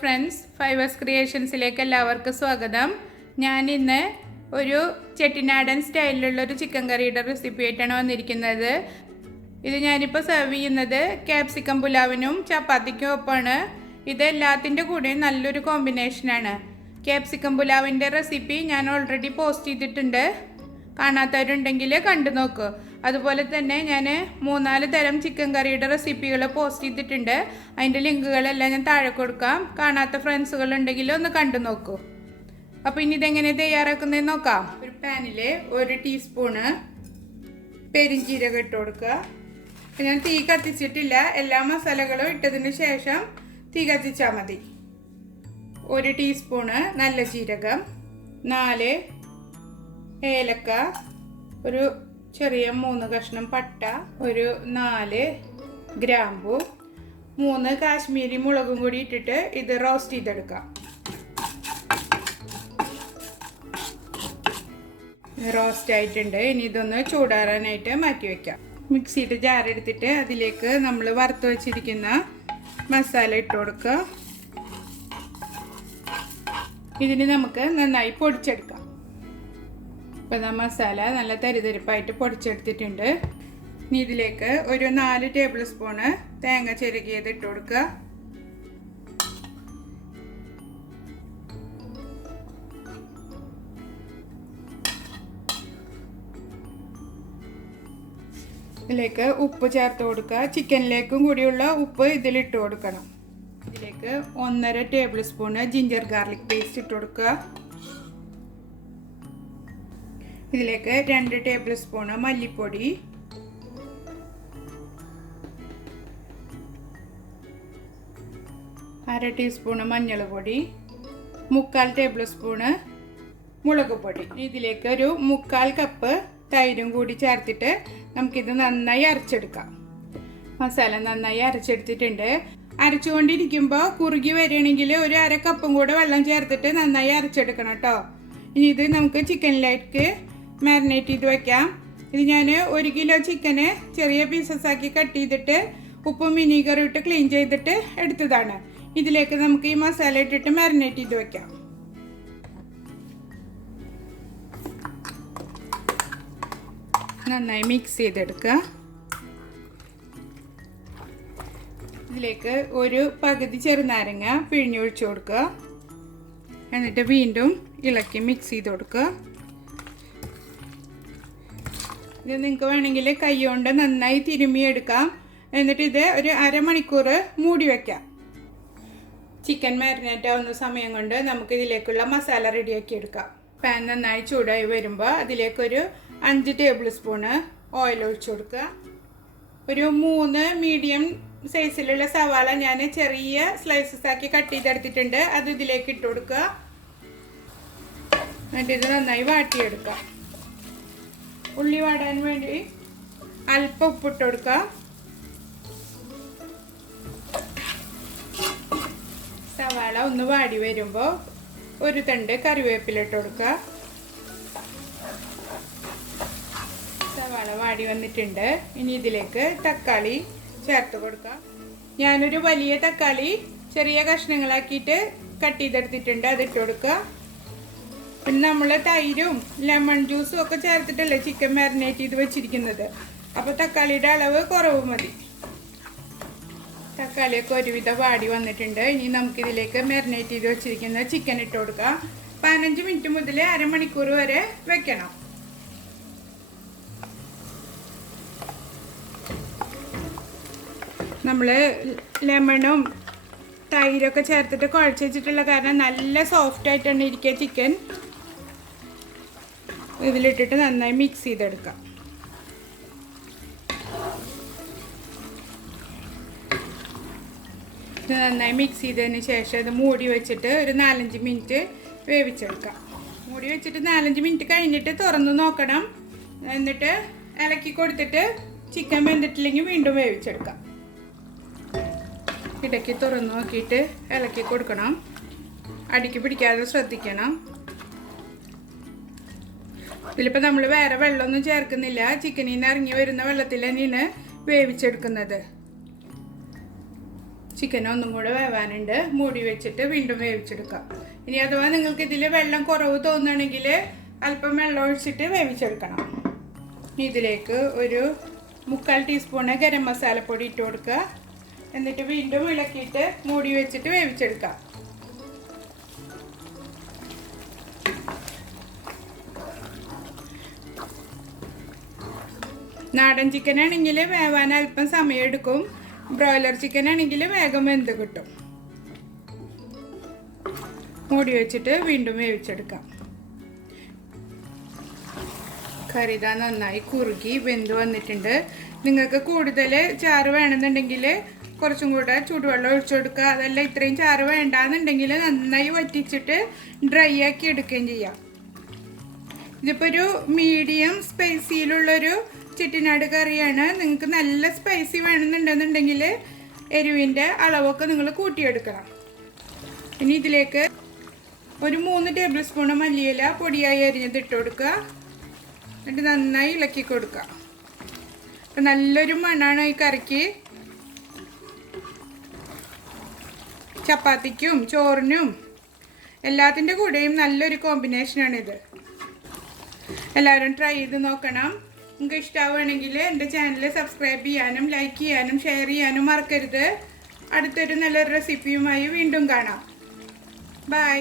Friends, fivers ക്രിയേഷൻസിലേക്ക് എല്ലാവർക്കും സ്വാഗതം. ഞാൻ ഇന്ന് ഒരു ചെട്ടിനാടൻ സ്റ്റൈലിലുള്ളൊരു ചിക്കൻ കറിയുടെ റെസിപ്പി ആയിട്ടാണ് വന്നിരിക്കുന്നത്. ഇത് ഞാനിപ്പോൾ സെർവ് ചെയ്യുന്നത് ക്യാപ്സിക്കം പുലാവിനും ചപ്പാത്തിക്കും ഒപ്പമാണ്. ഇത് എല്ലാത്തിൻ്റെ കൂടെയും നല്ലൊരു കോമ്പിനേഷനാണ്. ക്യാപ്സിക്കം പുലാവിൻ്റെ റെസിപ്പി ഞാൻ ഓൾറെഡി പോസ്റ്റ് ചെയ്തിട്ടുണ്ട്. കാണാത്തവരുണ്ടെങ്കിൽ കണ്ടു നോക്കൂ. അതുപോലെ തന്നെ ഞാൻ 3-4 തരം ചിക്കൻ കറിയുടെ റെസിപ്പികൾ പോസ്റ്റ് ചെയ്തിട്ടുണ്ട്. അതിൻ്റെ ലിങ്കുകളെല്ലാം ഞാൻ താഴെ കൊടുക്കാം. കാണാത്ത ഫ്രണ്ട്സുകളുണ്ടെങ്കിൽ ഒന്ന് കണ്ടു നോക്കൂ. അപ്പോൾ ഇനി ഇതെങ്ങനെ തയ്യാറാക്കുന്നതെന്ന് നോക്കാം. ഒരു പാനിൽ 1 ടീസ്പൂണ് പെരിഞ്ചീരകം ഇട്ട് കൊടുക്കുക. ഞാൻ തീ കത്തിച്ചിട്ടില്ല. എല്ലാ മസാലകളും ഇട്ടതിന് ശേഷം തീ കത്തിച്ചാൽ മതി. 1 ടീസ്പൂണ് നല്ല ജീരകം, 4 ഏലക്ക, ഒരു ചെറിയ 3 കഷ്ണം പട്ട, ഒരു 4 ഗ്രാമ്പു, 3 കാശ്മീരി മുളകും കൂടി ഇട്ടിട്ട് ഇത് റോസ്റ്റ് ചെയ്തെടുക്കാം. റോസ്റ്റ് ആയിട്ടുണ്ട്. ഇനി ഇതൊന്ന് ചൂടാറാനായിട്ട് മാറ്റി വയ്ക്കാം. മിക്സിയുടെ ജാർ എടുത്തിട്ട് അതിലേക്ക് നമ്മൾ വറുത്ത് വെച്ചിരിക്കുന്ന മസാല ഇട്ട് കൊടുക്കുക. ഇതിന് നമുക്ക് നന്നായി പൊടിച്ചെടുക്കാം. ഇപ്പോൾ മസാല നല്ല തരിതരിപ്പായിട്ട് പൊടിച്ചെടുത്തിട്ടുണ്ട്. ഇനി ഇതിലേക്ക് ഒരു 4 ടേബിൾ സ്പൂണ് തേങ്ങ ചിരകിയത് ഇട്ട് കൊടുക്കുക. ഇതിലേക്ക് ഉപ്പ് ചേർത്ത് കൊടുക്കുക. ചിക്കനിലേക്കും കൂടിയുള്ള ഉപ്പ് ഇതിലിട്ട് കൊടുക്കണം. ഇതിലേക്ക് 1.5 table spoon ginger garlic paste ഇട്ട് കൊടുക്കുക. ഇതിലേക്ക് 2 ടേബിൾ സ്പൂണ് മല്ലിപ്പൊടി, 1/2 ടീസ്പൂണ് മഞ്ഞൾ പൊടി, 3/4 ടേബിൾ സ്പൂണ് മുളക് പൊടി. ഇതിലേക്ക് ഒരു 3/4 കപ്പ് തൈരും കൂടി ചേർത്തിട്ട് നമുക്കിത് നന്നായി അരച്ചെടുക്കാം. മസാല നന്നായി അരച്ചെടുത്തിട്ടുണ്ട്. അരച്ചുകൊണ്ടിരിക്കുമ്പോൾ കുറുകി വരികയാണെങ്കിൽ ഒരു 1/2 കപ്പും കൂടെ വെള്ളം ചേർത്തിട്ട് നന്നായി അരച്ചെടുക്കണം കേട്ടോ. ഇനി ഇത് നമുക്ക് ചിക്കനിലേക്ക് മാരിനേറ്റ് ചെയ്ത് വയ്ക്കാം. ഇത് ഞാൻ 1 കിലോ ചിക്കന് ചെറിയ പീസസ് ആക്കി കട്ട് ചെയ്തിട്ട് ഉപ്പും വിനീഗറും ഇട്ട് ക്ലീൻ ചെയ്തിട്ട് എടുത്തതാണ്. ഇതിലേക്ക് നമുക്ക് ഈ മസാല ഇട്ടിട്ട് മാരിനേറ്റ് ചെയ്ത് വയ്ക്കാം. നന്നായി മിക്സ് ചെയ്തെടുക്കുക. ഇതിലേക്ക് ഒരു പകുതി ചെറുനാരങ്ങ പിഴിഞ്ഞൊഴിച്ച് കൊടുക്കുക. എന്നിട്ട് വീണ്ടും ഇളക്കി മിക്സ് ചെയ്ത് കൊടുക്കുക. ഇത് നിങ്ങൾക്ക് വേണമെങ്കിൽ കൈ കൊണ്ട് നന്നായി തിരുമ്മിയെടുക്കാം. എന്നിട്ട് ഇത് ഒരു 1/2 മണിക്കൂർ മൂടി വയ്ക്കാം. ചിക്കൻ മാരിനേറ്റ് ആവുന്ന സമയം കൊണ്ട് നമുക്ക് ഇതിലേക്കുള്ള മസാല റെഡിയാക്കി എടുക്കാം. പാൻ നന്നായി ചൂടായി വരുമ്പോൾ അതിലേക്കൊരു 5 ടേബിൾ സ്പൂണ് ഓയിൽ ഒഴിച്ചു കൊടുക്കുക. ഒരു 3 മീഡിയം സൈസിലുള്ള സവാള ഞാൻ ചെറിയ സ്ലൈസസ് ആക്കി കട്ട് ചെയ്തെടുത്തിട്ടുണ്ട്. അത് ഇതിലേക്ക് ഇട്ട് കൊടുക്കുക. എന്നിട്ട് ഇത് നന്നായി വാട്ടിയെടുക്കാം. ഉള്ളി വാടാൻ വേണ്ടി അല്പം ഉപ്പിട്ട് കൊടുക്കുക. സവാള ഒന്ന് വാടി വരുമ്പോൾ ഒരു തണ്ട് കറിവേപ്പില ഇട്ട് കൊടുക്കുക. സവാള വാടി വന്നിട്ടുണ്ട്. ഇനി ഇതിലേക്ക് തക്കാളി ചേർത്ത് കൊടുക്കാം. ഞാനൊരു വലിയ തക്കാളി ചെറിയ കഷ്ണങ്ങളാക്കിയിട്ട് കട്ട് ചെയ്തെടുത്തിട്ടുണ്ട്. അതിട്ട് കൊടുക്കുക. പിന്നെ നമ്മൾ തൈരും ലെമൺ ജ്യൂസും ഒക്കെ ചേർത്തിട്ടല്ലേ ചിക്കൻ മാരിനേറ്റ് ചെയ്ത് വെച്ചിരിക്കുന്നത്. അപ്പോൾ തക്കാളിയുടെ അളവ് കുറവ് മതി. തക്കാളിയൊക്കെ ഒരുവിധം വാടി വന്നിട്ടുണ്ട്. ഇനി നമുക്കിതിലേക്ക് മാരിനേറ്റ് ചെയ്ത് വെച്ചിരിക്കുന്ന ചിക്കൻ ഇട്ട് കൊടുക്കാം. 15 മിനിറ്റ് മുതൽ 1/2 മണിക്കൂർ വരെ വെക്കണം. നമ്മൾ ലെമണും തൈരൊക്കെ ചേർത്തിട്ട് കുഴച്ച് വെച്ചിട്ടുള്ള കാരണം നല്ല സോഫ്റ്റ് ആയിട്ടാണ് ഇരിക്കുക ചിക്കൻ. ഇതിലിട്ടിട്ട് നന്നായി മിക്സ് ചെയ്തെടുക്കാം. ഇത് നന്നായി മിക്സ് ചെയ്തതിന് ശേഷം ഇത് മൂടി വെച്ചിട്ട് ഒരു 4-5 മിനിറ്റ് വേവിച്ചെടുക്കാം. മൂടി വെച്ചിട്ട് 4-5 മിനിറ്റ് കഴിഞ്ഞിട്ട് തുറന്ന് നോക്കണം. എന്നിട്ട് ഇളക്കി കൊടുത്തിട്ട് ചിക്കൻ വെന്തിട്ടില്ലെങ്കിൽ വീണ്ടും വേവിച്ചെടുക്കാം. ഇടയ്ക്ക് തുറന്ന് നോക്കിയിട്ട് ഇളക്കി കൊടുക്കണം. അടിക്ക് പിടിക്കാതെ ശ്രദ്ധിക്കണം. ഇതിലിപ്പോൾ നമ്മൾ വേറെ വെള്ളമൊന്നും ചേർക്കുന്നില്ല. ചിക്കനിൽ നിന്ന് ഇറങ്ങി വരുന്ന വെള്ളത്തിൽ തന്നെയാണ് വേവിച്ചെടുക്കുന്നത്. ചിക്കൻ ഒന്നും കൂടെ വേവാനുണ്ട്. മൂടി വെച്ചിട്ട് വീണ്ടും വേവിച്ചെടുക്കാം. ഇനി അഥവാ നിങ്ങൾക്ക് ഇതിൽ വെള്ളം കുറവ് തോന്നുകയാണെങ്കിൽ അല്പം വെള്ളം ഒഴിച്ചിട്ട് വേവിച്ചെടുക്കണം. ഇതിലേക്ക് ഒരു 3/4 ടീസ്പൂണ് ഗരം മസാലപ്പൊടി ഇട്ട് കൊടുക്കുക. എന്നിട്ട് വീണ്ടും ഇളക്കിയിട്ട് മൂടി വെച്ചിട്ട് വേവിച്ചെടുക്കാം. നാടൻ ചിക്കൻ ആണെങ്കിൽ വേവാൻ അല്പം സമയമെടുക്കും. ബ്രോയിലർ ചിക്കൻ ആണെങ്കിൽ വേഗം വെന്ത് കിട്ടും. മൂടി വെച്ചിട്ട് വീണ്ടും വേവിച്ചെടുക്കാം. കറി ഇതാ നന്നായി കുറുകി വെന്ത് വന്നിട്ടുണ്ട്. നിങ്ങൾക്ക് കൂടുതൽ ചാറ് വേണമെന്നുണ്ടെങ്കിൽ കുറച്ചും കൂടെ ചൂടുവെള്ളം ഒഴിച്ചു കൊടുക്കുക. അതല്ല ഇത്രയും ചാറ് വേണ്ടാന്നുണ്ടെങ്കിൽ നന്നായി വറ്റിച്ചിട്ട് ഡ്രൈ ആക്കി എടുക്കുകയും ചെയ്യാം. ഇതിപ്പോൾ ഒരു മീഡിയം സ്പൈസിയിലുള്ളൊരു ചെട്ടിനാട് കറിയാണ്. നിങ്ങൾക്ക് നല്ല സ്പൈസി വേണമെന്നുണ്ടെന്നുണ്ടെങ്കിൽ എരിവിൻ്റെ അളവൊക്കെ നിങ്ങൾ കൂട്ടിയെടുക്കണം. ഇനി ഇതിലേക്ക് ഒരു 3 ടേബിൾ സ്പൂൺ മല്ലിയില പൊടിയായി അരിഞ്ഞത് ഇട്ട് കൊടുക്കുക. എന്നിട്ട് നന്നായി ഇളക്കി കൊടുക്കുക. അപ്പം നല്ലൊരു മണമാണ് ഈ കറിക്ക്. ചപ്പാത്തിക്കും ചോറിനും എല്ലാത്തിൻ്റെ കൂടെയും നല്ലൊരു കോമ്പിനേഷനാണിത്. എല്ലാവരും ട്രൈ ചെയ്ത് നോക്കണം. നിങ്ങൾക്ക് ഇഷ്ടമാവുകയാണെങ്കിൽ എൻ്റെ ചാനൽ സബ്സ്ക്രൈബ് ചെയ്യാനും ലൈക്ക് ചെയ്യാനും ഷെയർ ചെയ്യാനും മറക്കരുത്. അടുത്തൊരു നല്ലൊരു റെസിപ്പിയുമായി വീണ്ടും കാണാം. ബൈ.